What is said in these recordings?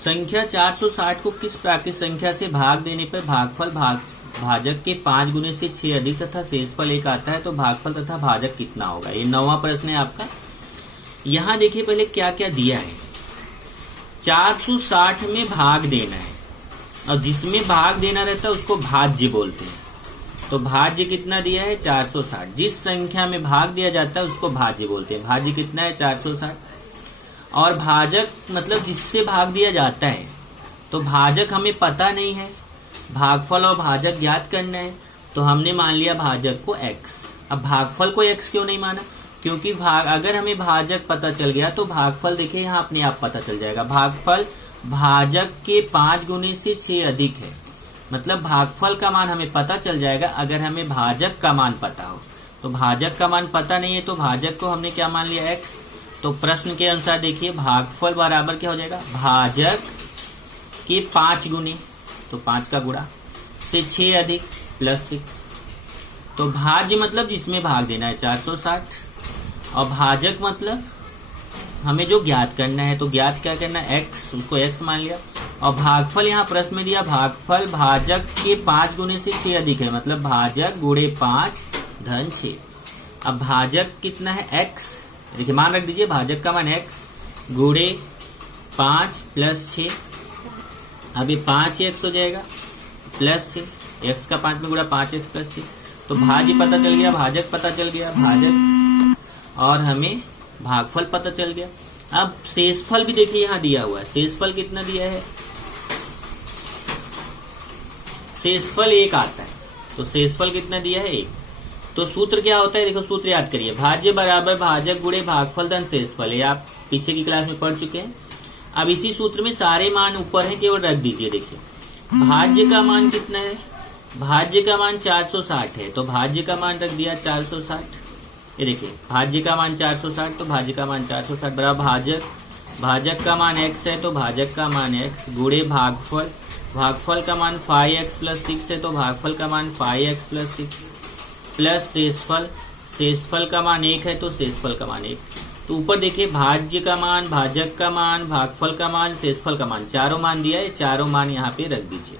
संख्या 460 को किस प्राकृत संख्या से भाग देने पर भागफल भाजक के 5 गुने से 6 अधिक तथा शेषफल 1 आता है, तो भागफल तथा भाजक कितना होगा। ये 9वां प्रश्न है आपका। यहाँ देखिए पहले क्या क्या दिया है। 460 में भाग देना है और जिसमें भाग देना रहता है उसको भाज्य बोलते हैं। तो भाज्य कितना दिया है 460। जिस संख्या में भाग दिया जाता है उसको भाज्य बोलते हैं। भाज्य कितना है 460। और भाजक मतलब जिससे भाग दिया जाता है। तो भाजक हमें पता नहीं है, भागफल और भाजक ज्ञात करना है, तो हमने मान लिया भाजक को x। अब भागफल को x क्यों नहीं माना, क्योंकि अगर हमें भाजक पता चल गया तो भागफल देखिए यहाँ अपने आप पता चल जाएगा। भागफल भाजक के 5 गुने से 6 अधिक है, मतलब भागफल का मान हमें पता चल जाएगा अगर हमें भाजक का मान पता हो। तो भाजक का मान पता नहीं है तो भाजक को हमने क्या मान लिया x। तो प्रश्न के अनुसार देखिए भागफल बराबर क्या हो जाएगा, भाजक के 5 गुने, तो 5 का गुणा से 6 अधिक प्लस 6। तो भाज्य मतलब जिसमें भाग देना है 460 और भाजक मतलब हमें जो ज्ञात करना है। तो ज्ञात क्या करना है x, उसको x मान लिया। और भागफल यहाँ प्रश्न में दिया भागफल भाजक के 5 गुने से 6 अधिक है, मतलब भाजक गुणे 5 धन 6। अब भाजक कितना है x, देखिए मान रख दीजिए भाजक का मान x गुणे 5 प्लस 6। अब ये 5x हो जाएगा प्लस 6, x का 5 में गुणा 5x प्लस 6। तो भाज्य पता चल गया, भाजक पता चल गया, भाजक और हमें भागफल पता चल गया। अब शेषफल भी देखिए यहाँ दिया हुआ है। शेषफल कितना दिया है, शेषफल 1 आता है। तो शेषफल कितना दिया है 1। तो सूत्र क्या होता है, देखो सूत्र याद करिए, भाज्य बराबर भाजक गुणे भागफल धन शेषफल। ये आप पीछे की क्लास में पढ़ चुके हैं। अब इसी सूत्र में सारे मान ऊपर हैं, केवल रख दीजिए। देखिए भाज्य का मान कितना है, भाज्य का मान 460 है, तो भाज्य का मान रख दिया 460। ये देखिए भाज्य का मान 460, तो भाज्य का मान 460 बराबर भाजक का मान x है, तो भाजक का मान x गुणे भागफल का मान 5x प्लस 6 है, तो भागफल का मान 5x प्लस 6 प्लस शेषफल का मान 1 है, तो शेषफल का मान 1। तो ऊपर देखिए भाज्य का मान, भाजक का मान, भागफल का मान, शेषफल का मान, चारों मान दिया है। चारों मान यहाँ पे रख दीजिए।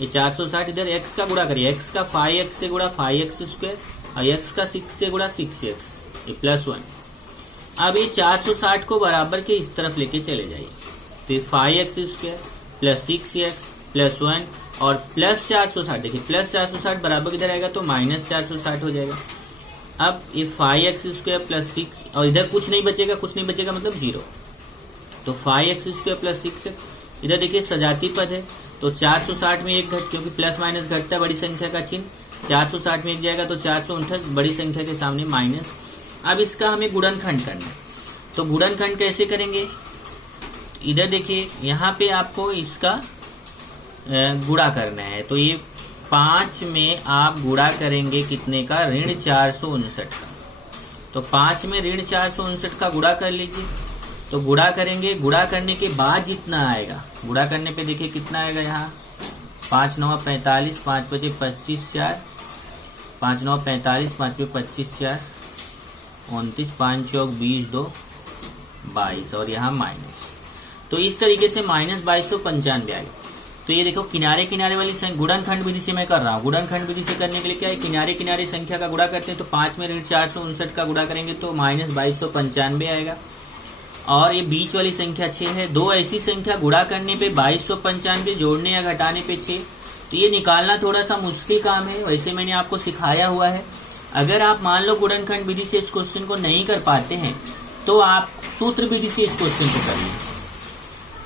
ये 460 इधर x का गुणा करिए, x का 5x से गुणा 5x स्क्वायर और x का 6 से गुणा 6x, ये प्लस 1। अब ये 460 को बराबर के इस तरफ लेके चले जाइए, तो ये 5x square plus 6x plus 1 और प्लस 460। देखिए प्लस 460 बराबर किधर आएगा, तो माइनस 460 हो जाएगा। अब ये 5x स्क्वायर प्लस 6 और इधर कुछ नहीं बचेगा मतलब 0। तो 5x स्क्वायर प्लस 6 इधर देखिए सजाती पद है, तो 460 में 1 घट, क्योंकि प्लस माइनस घटता है बड़ी संख्या का चिन्ह, 460 में 1 जाएगा तो 459 बड़ी संख्या के सामने माइनस। अब इसका हमें गुणनखंड करना है, तो गुणनखंड कैसे करेंगे, इधर देखिए यहाँ पे आपको इसका गुणा करना है। तो ये 5 में आप गुणा करेंगे कितने का, ऋण 459 का। तो 5 में ऋण 459 का गुणा कर लीजिए। तो गुणा करेंगे, गुणा करने के बाद जितना आएगा, गुणा करने पे देखिए कितना आएगा यहाँ, 5 9 45, 5 5 25 4, 5 9 45, 5 पे 25 4 29, 5 चौक 20 2 22 और यहाँ माइनस। तो इस तरीके से माइनस 2295 आएगा। तो ये देखो किनारे किनारे वाली गुणनखंड विधि से मैं कर रहा हूँ। गुणनखंड विधि से करने के लिए क्या है, किनारे किनारे संख्या का गुणा करते हैं। तो 5 में ऋण 459 का गुणा करेंगे तो माइनस 2295 आएगा। और ये बीच वाली संख्या 6 है। दो ऐसी संख्या गुणा करने पे 2295, जोड़ने या घटाने पे 6। तो ये निकालना थोड़ा सा मुश्किल काम है, वैसे मैंने आपको सिखाया हुआ है। अगर आप मान लो गुणनखंड विधि से इस क्वेश्चन को नहीं कर पाते हैं तो आप सूत्र विधि से इस क्वेश्चन को करिए,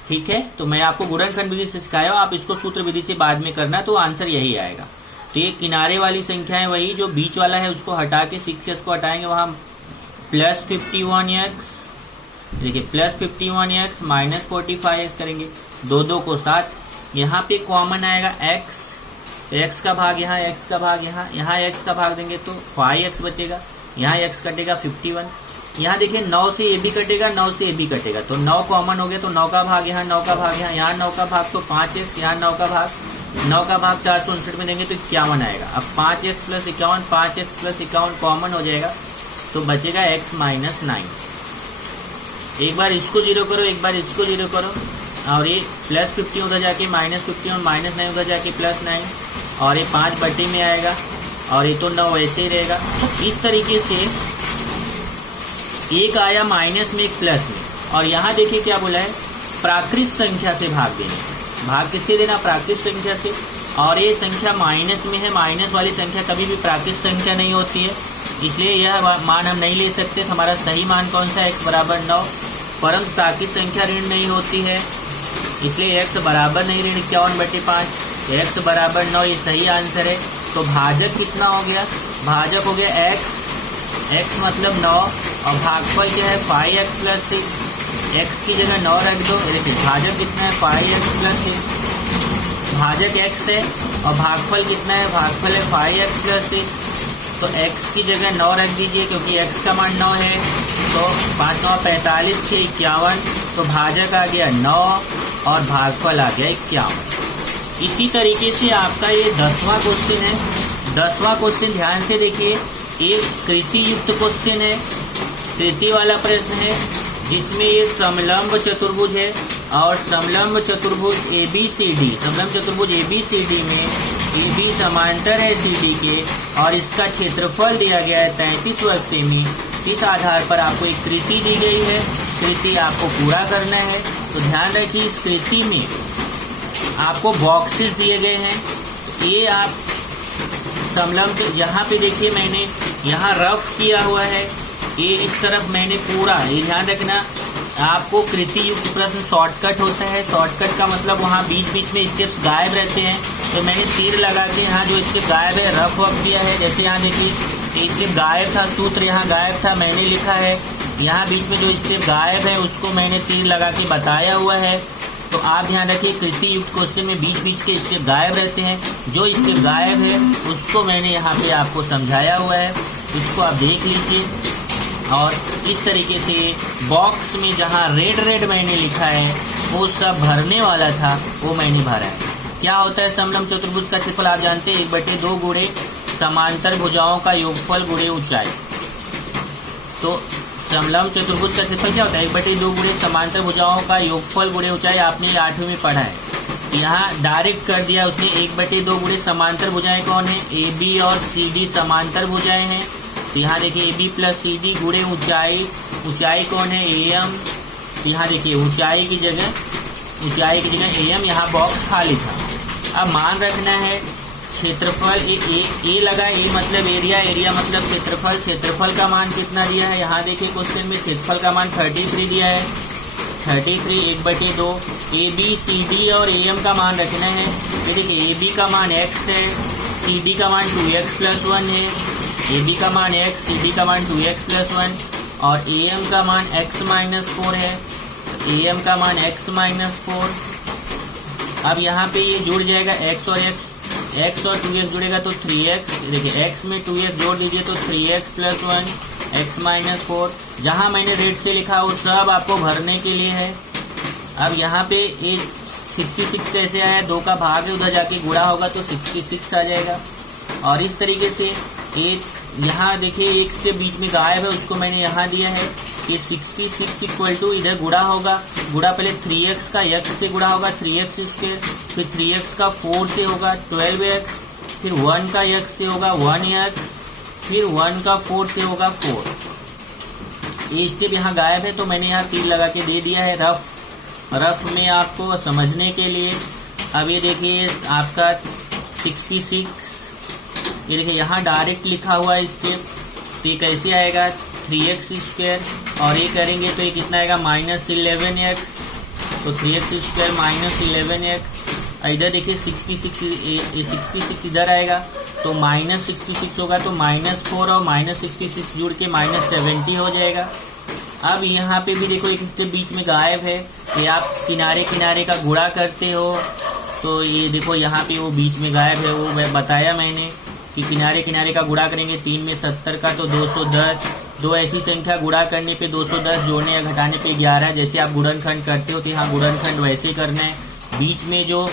ठीक है। तो मैं आपको गुणनखंड विधि से सिखाया हूं, आप इसको सूत्र विधि से बाद में करना, तो आंसर यही आएगा। तो ये किनारे वाली संख्या है वही, जो बीच वाला है उसको हटा के 6x को हटाएंगे, वहां प्लस 51x, देखिए प्लस 51x माइनस 45x करेंगे, 2 2 को 7। यहाँ पे कॉमन आएगा x, x का भाग यहाँ, x का भाग यहाँ, यहाँ x का भाग देंगे तो 5x बचेगा, यहाँ x कटेगा 51। यहाँ देखिए 9 से ये भी कटेगा, 9 से ये भी कटेगा, तो 9 कॉमन हो गया, तो 9 का भाग यहाँ, 9 का भाग यहाँ, यहाँ 9 का भाग तो 5x, यहाँ 9 का भाग 459 में देंगे तो 51 आएगा। अब 5x plus 51, 5x plus 51 common हो जाएगा, तो बचेगा x माइनस 9। एक बार इसको जीरो करो, एक बार इसको जीरो करो, और ये +50 उधर जाके -50 और -9 उधर जाके +9 और ये 5 बटे में आएगा और ये तो 9 वैसे ही रहेगा। इस तरीके से एक आया माइनस में एक प्लस में, और यहाँ देखिए क्या बोला है, प्राकृत संख्या से भाग देना। भाग किससे देना? प्राकृत संख्या से। और ये संख्या माइनस में है, माइनस वाली संख्या कभी भी प्राकृत संख्या नहीं होती है, इसलिए यह मान हम नहीं ले सकते। हमारा सही मान कौन सा है? x बराबर 9। परंतु प्राकृत संख्या ऋण नहीं होती है, इसलिए x बराबर नहीं ऋण 51/5, x बराबर 9, ये सही आंसर है। तो भाजक कितना हो गया? भाजक हो गया x मतलब 9 और भागफल क्या है? 5x + 6। x की जगह 9 रख दो। देखिए भाजक कितना है? 5x + 6। भाजक x है और भागफल कितना है? भागफल है 5x + 6। तो x की जगह 9 रख दीजिए क्योंकि x का मान 9 है। तो 5 9 45 6 51। तो भाजक आ गया 9 और भागफल आ गया 51। इसी तरीके से आपका ये 10वां क्वेश्चन है। 10वां क्वेश्चन ध्यान से देखिए, एक कृति युक्त क्वेश्चन है, कृति वाला प्रश्न है, जिसमें ये समलंब चतुर्भुज है और समलंब चतुर्भुज ABCD, समलंब चतुर्भुज ABCD में AB समांतर है CD के और इसका क्षेत्रफल दिया गया है 33 वर्ग सेमी। इस आधार पर आपको एक कृति दी गई है, कृति आपको पूरा करना है। तो ध्यान रखिए इस कृति में आपको बॉक्सेस दिए गए हैं। ये आप समलंब, यहाँ पे देखिए मैंने यहाँ रफ किया हुआ है, ये इस तरफ मैंने पूरा, ये ध्यान रखना आपको कृति युक्त प्रश्न शॉर्टकट होता है। शॉर्टकट का मतलब वहाँ बीच बीच में स्टेप्स गायब रहते हैं, तो मैंने तीर लगा के यहाँ जो स्टेप गायब है रफ वर्क किया है। जैसे यहाँ देखिए स्टेप गायब था, सूत्र यहाँ गायब था, मैंने लिखा है। यहाँ बीच में जो स्टेप गायब है उसको मैंने तीर लगा के बताया हुआ है। तो आप ध्यान रखिए कृति युक्त क्वेश्चन में बीच बीच के स्टेप गायब रहते हैं, जो स्टेप गायब है उसको मैंने यहाँ पे आपको समझाया हुआ है, इसको आप देख लीजिए। और इस तरीके से बॉक्स में जहाँ रेड मैंने लिखा है वो सब भरने वाला था, वो मैंने भरा है। क्या होता है समलंब चतुर्भुज का क्षेत्रफल? आप जानते हैं 1/2 गुणे समांतर भुजाओं का योगफल गुणे ऊंचाई। तो समलंब चतुर्भुज का क्षेत्रफल क्या होता है? 1/2 गुणे समांतर भुजाओं का योगफल गुणे ऊंचाई। आपने 8वीं में पढ़ा है। यहाँ डायरेक्ट कर दिया उसने, 1/2 गुणे समांतर भुजाएं कौन है? AB और CD समांतर भुजाएं हैं। तो यहाँ देखिए AB + CD गुणे ऊंचाई, ऊंचाई कौन है? AM। यहाँ देखिए ऊंचाई की जगह AM, यहाँ बॉक्स खाली था। अब मान रखना है क्षेत्रफल, ए लगा, ए मतलब एरिया, एरिया मतलब क्षेत्रफल। क्षेत्रफल का मान कितना दिया है? यहाँ देखिए क्वेश्चन में क्षेत्रफल का मान 33 दिया है। 33 1/2। ABCD और AM का मान रखना है। तो देखिए AB का मान x है, CD का मान 2x + 1 है। AB का मान x, CD का मान 2x + 1 और AM का मान x - 4 है। AM का मान x - 4। अब यहाँ पे ये जुड़ जाएगा x और 2x जुड़ेगा तो 3x। देखिए x में 2x जोड़ दीजिए तो 3x + 1 x - 4। जहाँ मैंने रेड से लिखा वो सब आपको भरने के लिए है। अब यहाँ पे एक 66 कैसे आया? 2 का भाग है, उधर जाके गुणा होगा तो 66 आ जाएगा। और इस तरीके से एक यहाँ देखिए एक से बीच में गायब है, उसको मैंने यहाँ दिया है कि 66 = इधर गुणा होगा। गुणा पहले 3x का x से गुणा होगा 3x², फिर 3x का 4 से होगा 12x, फिर 1 का x से होगा 1x, फिर 1 का 4 से होगा 4। ये स्टेप यहाँ गायब है तो मैंने यहाँ तीर लगा के दे दिया है रफ में आपको समझने के लिए। अब ये देखिए आपका 66, ये देखिए यहाँ डायरेक्ट लिखा हुआ है स्टेप। तो ये कैसे आएगा? 3x² और ये करेंगे तो ये कितना आएगा? -11x। तो 3x² - 11x। इधर देखिए 66 इधर आएगा तो -66 होगा तो -4 और -66 जुड़ के -70 हो जाएगा। अब यहाँ पे भी देखो एक स्टेप बीच में गायब है, ये आप किनारे किनारे का गुणा करते हो तो ये देखो यहाँ पे वो बीच में गायब है, वो बताया मैंने कि किनारे किनारे का गुणा करेंगे। 3 में 70 का तो 210। दो ऐसी संख्या गुणा करने पे 210, जोड़ने या घटाने पे 11। जैसे आप गुणनखंड करते हो तो यहाँ गुणनखंड वैसे करना है। बीच में जो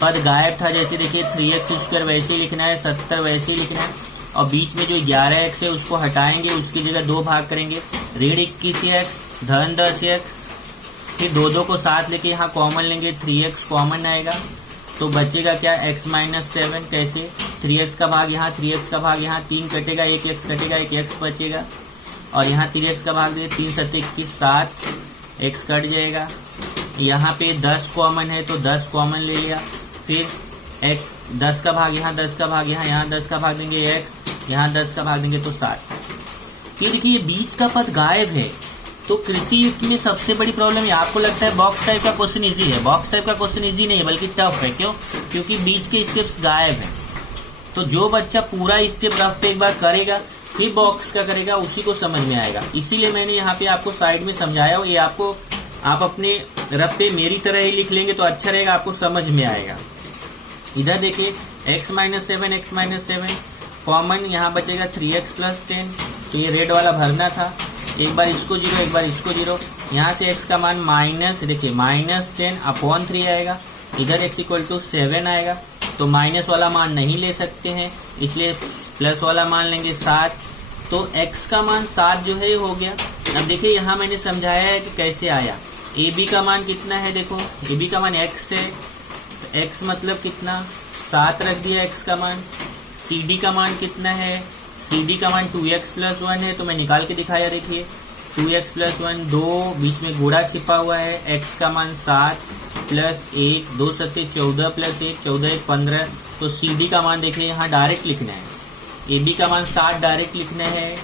पद गायब था जैसे देखिए 3x² वैसे लिखना है, 70 वैसे लिखना है। और बीच में जो 11x है उसको हटाएंगे, उसकी जगह 2 भाग करेंगे। ऋण 21x, धन 10x। फिर दो को साथ लेके यहाँ कॉमन लेंगे, 3x कॉमन आएगा तो बचेगा क्या, x माइनस 7। कैसे, 3x का भाग यहाँ, 3x का भाग यहाँ, 3 कटेगा, 1x कटेगा, 1x बचेगा और यहाँ 3x का भाग दे, 3 7 21, 7 x कट जाएगा। यहाँ पे 10 कॉमन है तो 10 कॉमन ले लिया, फिर 10 का भाग यहाँ, 10 का भाग यहाँ 10 का भाग देंगे x, यहाँ 10 का भाग देंगे तो 7। ये देखिए ये बीच का पद गायब है। तो कृति युक्त में सबसे बड़ी प्रॉब्लम है, आपको लगता है बॉक्स टाइप का क्वेश्चन इजी है, बॉक्स टाइप का क्वेश्चन इजी नहीं है बल्कि टफ है। क्यों? क्योंकि बीच के स्टेप्स गायब हैं। तो जो बच्चा पूरा स्टेप रफ पे एक बार करेगा फिर बॉक्स का करेगा, उसी को समझ में आएगा। इसीलिए मैंने यहाँ पे आपको साइड में समझाया हो, ये आपको आप अपने रफ पे मेरी तरह ही लिख लेंगे तो अच्छा रहेगा, आपको समझ में आएगा। इधर देखिए x माइनस 7 कॉमन यहाँ बचेगा 3x प्लस 10, तो ये रेड वाला भरना था, एक बार इसको 0 एक बार इसको 0। यहाँ से x का मान माइनस, देखिए माइनस 10 अपॉन 3 आएगा, इधर x इक्वल टू 7 आएगा तो माइनस वाला मान नहीं ले सकते हैं, इसलिए प्लस वाला मान लेंगे 7। तो x का मान 7 जो है हो गया। अब देखिए यहाँ मैंने समझाया है कि कैसे आया। ए बी का मान कितना है, देखो ए बी का मान x है तो x मतलब कितना 7 रख दिया x का मान। सी डी का मान कितना है, सी डी का मान 2x प्लस 1 है तो मैं निकाल के दिखाया, देखिए 2x प्लस 1, 2 बीच में गुणा छिपा हुआ है, x का मान 7 प्लस 1, 2 7 14 प्लस 1 14 1 15। तो सी डी का मान देखिए यहाँ डायरेक्ट लिखना है, ए बी का मान 7 डायरेक्ट लिखना है,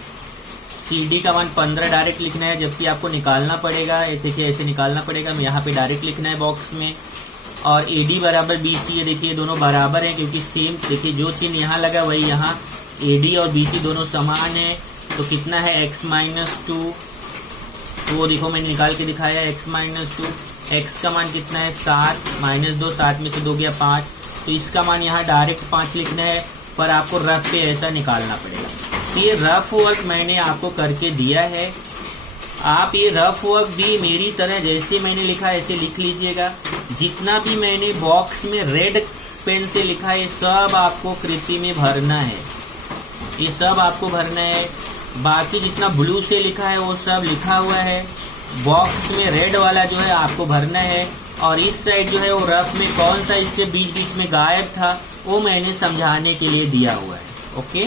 सी डी का मान 15 डायरेक्ट लिखना है, जबकि आपको निकालना पड़ेगा, देखिए ऐसे निकालना पड़ेगा, यहाँ पे डायरेक्ट लिखना है बॉक्स में। और ए डी बराबर बी सी, ये देखिए दोनों बराबर हैं क्योंकि सेम, देखिए जो चिन्ह यहाँ लगा वही यहाँ ए डी और बी सी दोनों समान है। तो कितना है x माइनस 2, तो देखो मैंने निकाल के दिखाया x माइनस 2, x का मान कितना है 7 माइनस 2, 7 में से 2 गया 5, तो इसका मान यहाँ डायरेक्ट 5 लिखना है, पर आपको रफ पे ऐसा निकालना पड़ेगा। तो ये रफ वर्क मैंने आपको करके दिया है, आप ये रफ वर्क भी मेरी तरह जैसे मैंने लिखा ऐसे लिख लीजिएगा। जितना भी मैंने बॉक्स में रेड पेन से लिखा है सब आपको कृति में भरना है, ये सब आपको भरना है। बाकी जितना ब्लू से लिखा है वो सब लिखा हुआ है, बॉक्स में रेड वाला जो है आपको भरना है। और इस साइड जो है वो रफ में कौन सा स्टेप बीच बीच में गायब था वो मैंने समझाने के लिए दिया हुआ है। ओके।